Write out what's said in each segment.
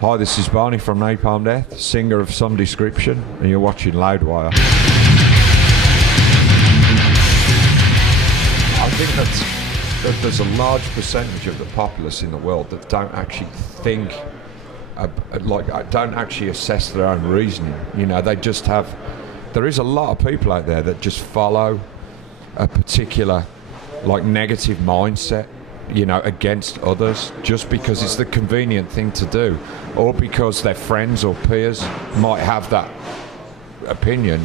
Hi, this is Barney from Napalm Death, singer of some description, and you're watching Loudwire. I think that there's a large percentage of the populace in the world that don't actually think, don't actually assess their own reasoning. You know, they just have. There is a lot of people out there that just follow a particular, negative mindset, against others, just because it's the convenient thing to do, or because their friends or peers might have that opinion,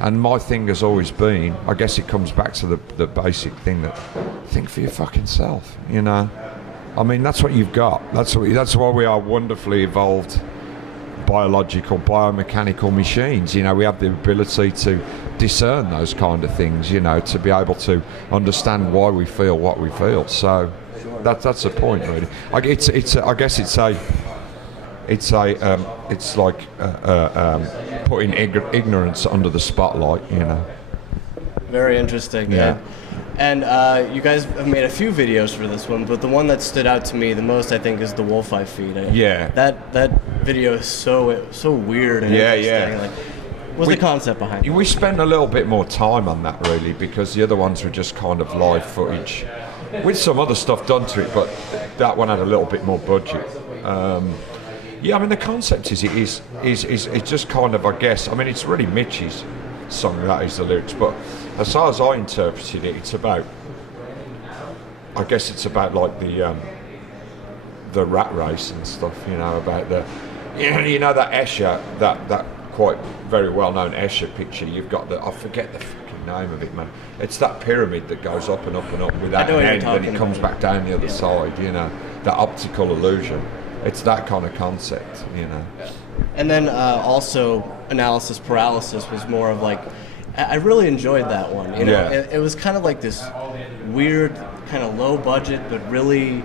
And my thing has always been, I guess it comes back to the basic thing that think for your fucking self, I mean, that's what you've got. That's why we are wonderfully evolved biological, biomechanical machines. We have the ability to discern those kind of things, to be able to understand why we feel what we feel. So that's the point, really. I guess it's like putting ignorance under the spotlight, Very interesting. Yeah. And you guys have made a few videos for this one, but the one that stood out to me the most, I think, is the wolf eye feed. Yeah. That video is so weird and interesting. What's the concept behind it? We spent a little bit more time on that, really, because the other ones were just kind of live footage with some other stuff done to it, but that one had a little bit more budget. I mean, the concept is it's just kind of, I guess, I mean, it's really Mitch's song, that is the lyrics, but as far as I interpreted it, it's about like the rat race and stuff, about the, that Escher, that quite very well-known Escher picture. You've got I forget the fucking name of it, man. It's that pyramid that goes up and up and up without an end, and it comes back down the other side, that optical illusion. It's that kind of concept, And then also analysis paralysis was more of I really enjoyed that one. It was kind of like this weird, kind of low budget but really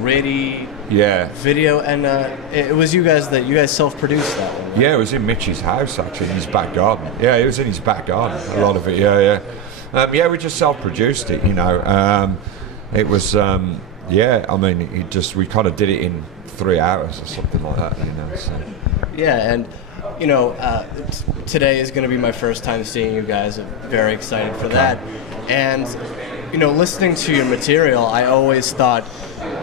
gritty video, and it was you guys self-produced that one. Right? Yeah, it was in Mitch's house, actually, in his back garden. Yeah, it was in his back garden. A lot of it. Yeah. We just self-produced it. It was. I mean, we kind of did it in 3 hours or something like that. So. Yeah, and today is going to be my first time seeing you guys. I'm very excited for that. And listening to your material, I always thought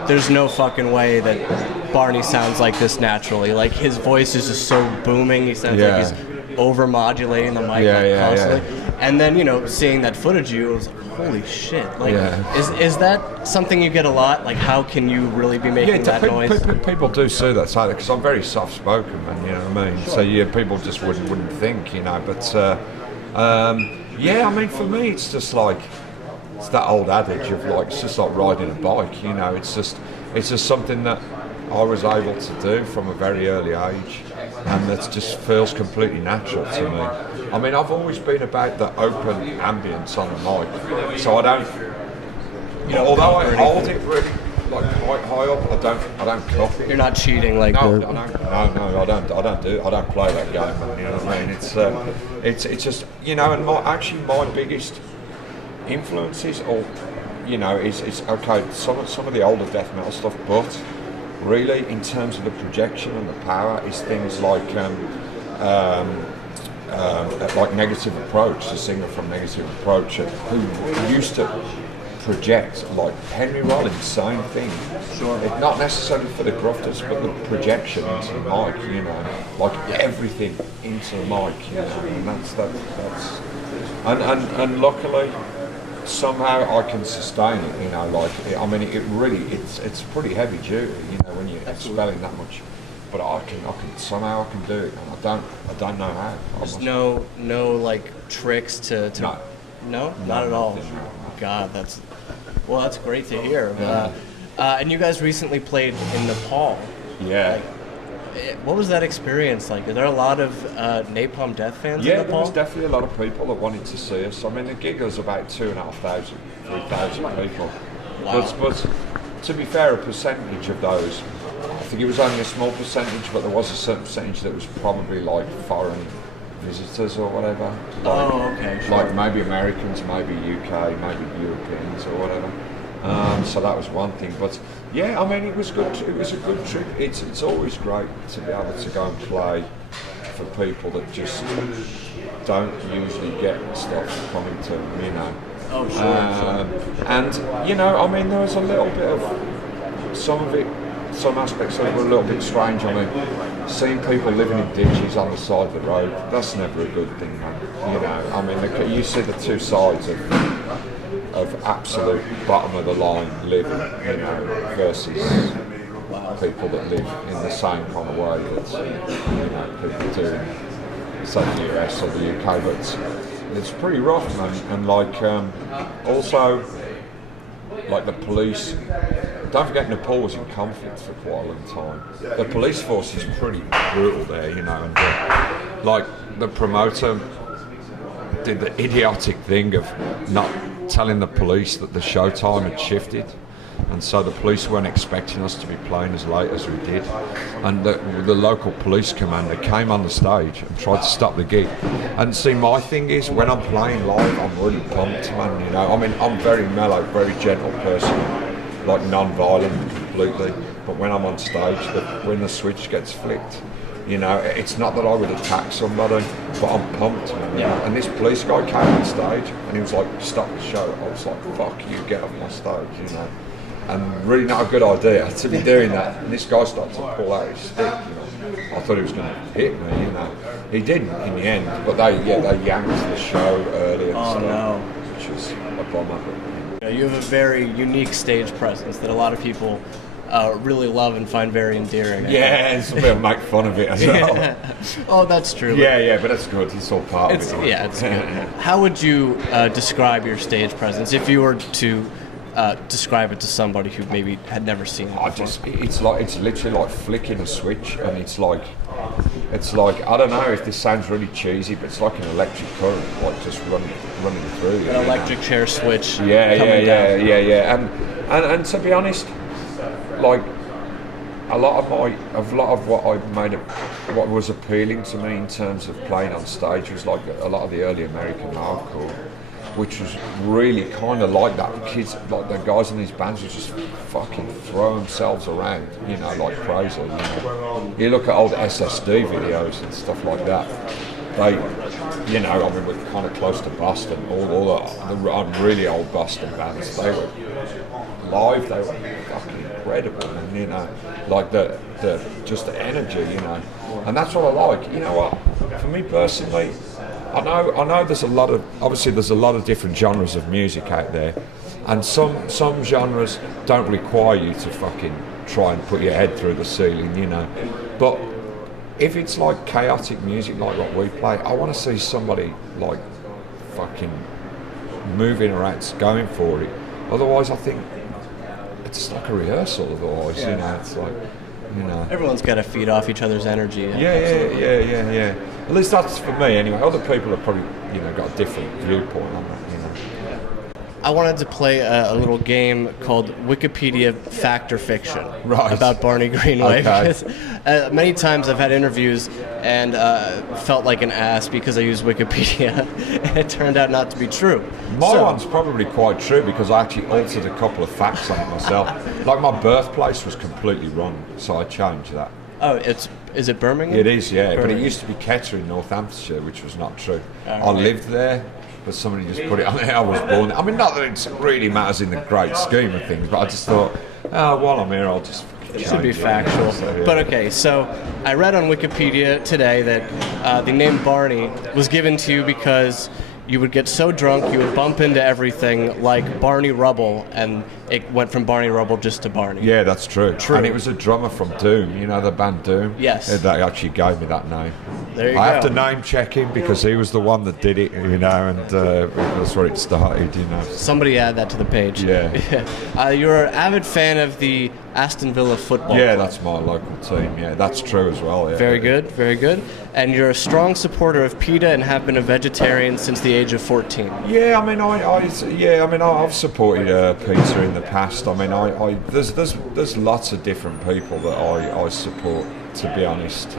there's no fucking way that Barney sounds like this naturally. Like, his voice is just so booming. He sounds like he's over-modulating the mic constantly. Yeah. And then, seeing that footage of you, I was like, holy shit. Is that something you get a lot? Like, how can you really be making that noise? People do say that, because I'm very soft-spoken, man, you know what I mean? So, people just wouldn't think, but, I mean, for me, it's just it's that old adage of it's just like riding a bike, it's just something that I was able to do from a very early age, and that just feels completely natural to me. I mean, I've always been about the open ambience on the mic, so I don't, although I hold it really quite high up, I don't cuff it. You're not cheating I don't play that game, man, you know what I mean? It's just, and my biggest influences, or is okay, some of the older death metal stuff, but really in terms of the projection and the power is things like Negative Approach, the singer from Negative Approach, who used to project like Henry Rollins, same thing. Sure. Not necessarily for the grufters, but the projection into the mic, everything into the mic, and that's and luckily somehow I can sustain it, I mean, it's pretty heavy duty, when you're expelling that much, but I can do it, and I don't know how. There's no tricks to No, not at all. God, that's great to hear. And you guys recently played in Nepal. Yeah. What was that experience like? Are there a lot of Napalm Death fans in Nepal? Yeah, there was definitely a lot of people that wanted to see us. I mean, the gig was about 2,500, 3,000 people. Wow. But to be fair, a percentage of those, I think it was only a small percentage, but there was a certain percentage that was probably foreign visitors or whatever. Okay. Sure. Maybe Americans, maybe UK, maybe Europeans or whatever. So that was one thing. But yeah, I mean, it was good. It was a good trip. It's always great to be able to go and play for people that just don't usually get stuff coming to them, you know. Oh, sure. And you know, I mean, there was a little bit of some aspects of it were a little bit strange. I mean, seeing people living in ditches on the side of the road, that's never a good thing, man. You know, I mean, you see the two sides of absolute bottom of the line living, you know, versus people that live in the same kind of way that, you know, people do in, say, the US or the UK, but it's pretty rough, man. And like, also, like the police, don't forget Nepal was in conflict for quite a long time. The police force is pretty brutal there, you know, and like the promoter did the idiotic thing of not telling the police that the show time had shifted, and so the police weren't expecting us to be playing as late as we did, and the local police commander came on the stage and tried to stop the gig. And see, my thing is, when I'm playing live, I'm really pumped, man, you know. I mean, I'm very mellow, very gentle person, like non-violent completely, but when I'm on stage, when the switch gets flicked, you know, it's not that I would attack somebody, but I'm pumped, man. Yeah. And this police guy came on stage and he was like, stop the show. I was like, fuck you, get off my stage, you know. And really not a good idea to be doing that. And this guy started to pull out his stick, you know. I thought he was going to hit me, you know. He didn't in the end, but they yanked the show early and stuff, which was a bummer. You have a very unique stage presence that a lot of people really love and find very endearing. Yeah, it's a bit of make fun of it as well. Oh, that's true. Yeah, but that's good. It's all part of it. Yeah, it's good. How would you describe your stage presence if you were to describe it to somebody who maybe had never seen it before? It's literally like flicking a switch, and it's like I don't know if this sounds really cheesy, but it's like an electric current, like just running through you. An electric chair switch. Yeah. And to be honest, like a lot of what was appealing to me in terms of playing on stage was like a lot of the early American hardcore, which was really kind of like that. Kids, like the guys in these bands, would just fucking throw themselves around, you know, like crazy. You know, you look at old SSD videos and stuff like that. They, you know, I mean, we're kind of close to Boston. All the really old Boston bands, they were live. They were fucking incredible, and you know, like the just the energy, you know, and that's what I like. You know what? For me personally, I know there's a lot of different genres of music out there, and some genres don't require you to fucking try and put your head through the ceiling, you know. But if it's like chaotic music like what we play, I want to see somebody like fucking moving around, going for it. Otherwise, I think it's like a rehearsal. Otherwise, you know, it's like, you know, everyone's got to feed off each other's energy. Yeah. At least that's for me anyway. Other people have probably, you know, got a different viewpoint on that, you know. I wanted to play a little game called Wikipedia Fact or Fiction about Barney Greenway. Okay. Because many times I've had interviews and felt like an ass because I used Wikipedia, and it turned out not to be true. My one's probably quite true because I actually altered a couple of facts on it myself. Like my birthplace was completely wrong, so I changed that. Oh, is it Birmingham? It is, yeah. Birmingham. But it used to be Kettering, Northamptonshire, which was not true. I lived there, but somebody just put it on there. I was born there. I mean, not that it really matters in the great scheme of things, but I just thought, while I'm here, I'll just it should be factual. So, yeah. But okay, so I read on Wikipedia today that the name Barney was given to you because you would get so drunk you would bump into everything like Barney Rubble, and it went from Barney Rubble just to Barney. Yeah, that's true. And it was a drummer from Doom, you know, the band Doom? Yes. That actually gave me that name. There you go. I have to name check him because he was the one that did it, you know, and that's where it started, you know. Somebody add that to the page. Yeah. You're an avid fan of the Aston Villa football club. That's my local team. Yeah, that's true as well. Yeah. Very good. And you're a strong supporter of PETA and have been a vegetarian since the age of 14. Yeah, I mean, I've supported PETA in the past. I mean, there's lots of different people that I support, to be honest,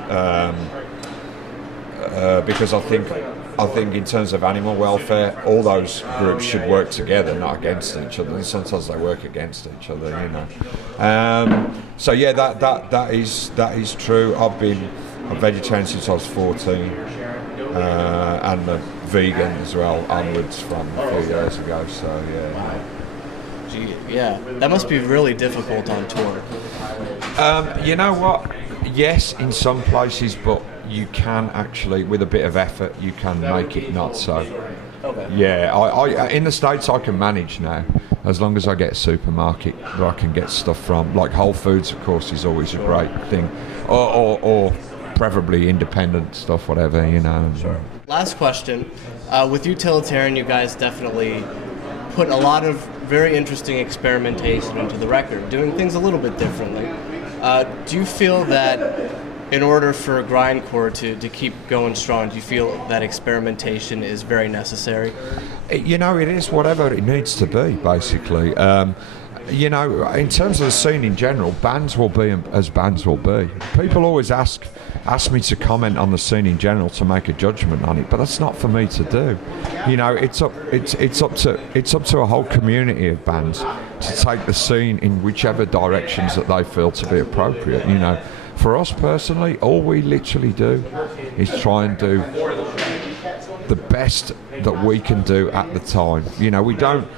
because I think I think in terms of animal welfare, all those groups should work together, not against each other. And sometimes they work against each other, you know. So yeah, that is true. I've been a vegetarian since I was 14, and a vegan as well onwards from a few years ago. So yeah. Gee, yeah, that must be really difficult on tour. You know what? Yes, in some places, but you can actually, with a bit of effort, you can make it not so. Okay. Yeah, I in the States I can manage now, as long as I get a supermarket where I can get stuff from. Like Whole Foods, of course, is always a great thing, or preferably independent stuff, whatever, you know. Sure. Last question. With Utilitarian, you guys definitely put a lot of very interesting experimentation into the record, doing things a little bit differently. Do you feel that in order for grindcore to keep going strong, do you feel that experimentation is very necessary? You know, it is whatever it needs to be, basically. You know, in terms of the scene in general, bands will be as bands will be. People always ask me to comment on the scene in general to make a judgment on it, but that's not for me to do. You know, it's up to a whole community of bands to take the scene in whichever directions that they feel to be appropriate. You know, for us personally, all we literally do is try and do the best that we can do at the time. You know, we don't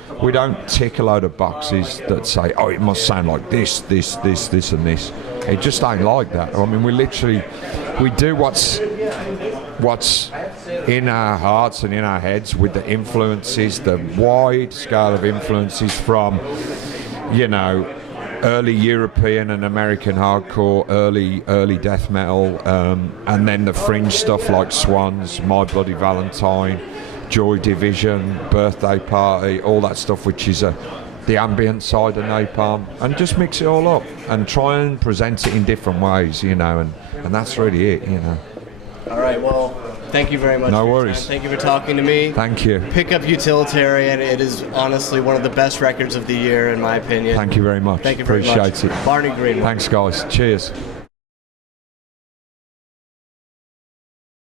tick a load of boxes that say, oh, it must sound like this, and this. It just ain't like that. I mean, we do what's in our hearts and in our heads with the influences, the wide scale of influences from, you know, early European and American hardcore, early death metal, and then the fringe stuff like Swans, My Bloody Valentine, Joy Division, Birthday Party, all that stuff, which is the ambient side of Napalm, and just mix it all up and try and present it in different ways, you know, and that's really it, you know. All right, well, thank you very much. No for your worries. time. Thank you for talking to me. Thank you. Pick up Utilitarian. It is honestly one of the best records of the year, in my opinion. Thank you very much. Thank you very much. Appreciate it. Barney Greenway. Thanks, guys. Cheers.